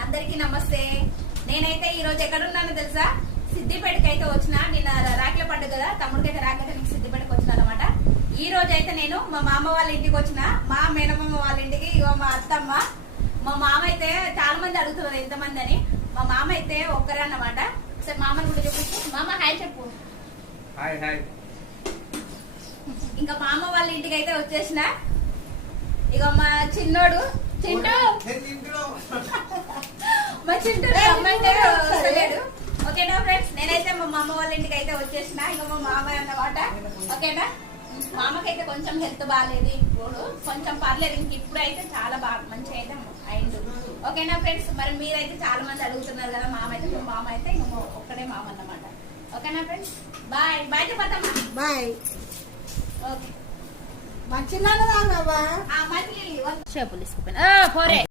అందరికీ నమస్తే. నేనైతే ఈ రోజు ఎక్కడున్నానో తెలుసా? సిద్దిపేటకి అయితే వచ్చిన. నిన్న రాఖీల పండుగ కదా, తమ్ముడికైతే రాఖీ నీకు సిద్దిపేటకి వచ్చిన అనమాట. ఈ రోజు అయితే నేను మా మామ వాళ్ళ ఇంటికి వచ్చిన. మా మేనమామ వాళ్ళ ఇంటికి. ఇగో మా అత్తమ్మ. మా మామ అయితే చాలా మంది అడుగుతున్నారు ఎంతమంది అని. మా మామ అయితే ఒక్కరే అన్నమాట. సరే మామని కూడా చూపించు. మామ హాయ్ చెప్పు. Hi hi. ఇంకా మామ వాళ్ళ ఇంటికి అయితే వచ్చేసిన. ఇక మా చిన్నోడు చింటూ, మా చింటూ అమ్మాయి. ఓకేనా ఫ్రెండ్స్, నేనైతే మా మామ వాళ్ళ ఇంటికి అయితే వచ్చేసిన. ఇక మా మామ అన్నమాట. ఓకేనా, మామకైతే కొంచెం హెల్త్ బాగాలేదు, ఇప్పుడు కొంచెం పర్లేదు. ఇంక ఇప్పుడు అయితే చాలా బాగా మంచిగా అయితే అయింది. ఓకేనా ఫ్రెండ్స్, మరి మీరైతే చాలా మంది అడుగుతున్నారు కదా మామ అయితే. మా మామ అయితే ఇంక ఒక్కడే మామ అన్నమాట. ఓకేనా ఫ్రెండ్స్, బాయ్ బాయ్ చెప్పమ్మా. బాయ్. ఓకే మంచిగా చెప్పులు తీసుకుపోయినా పోరే.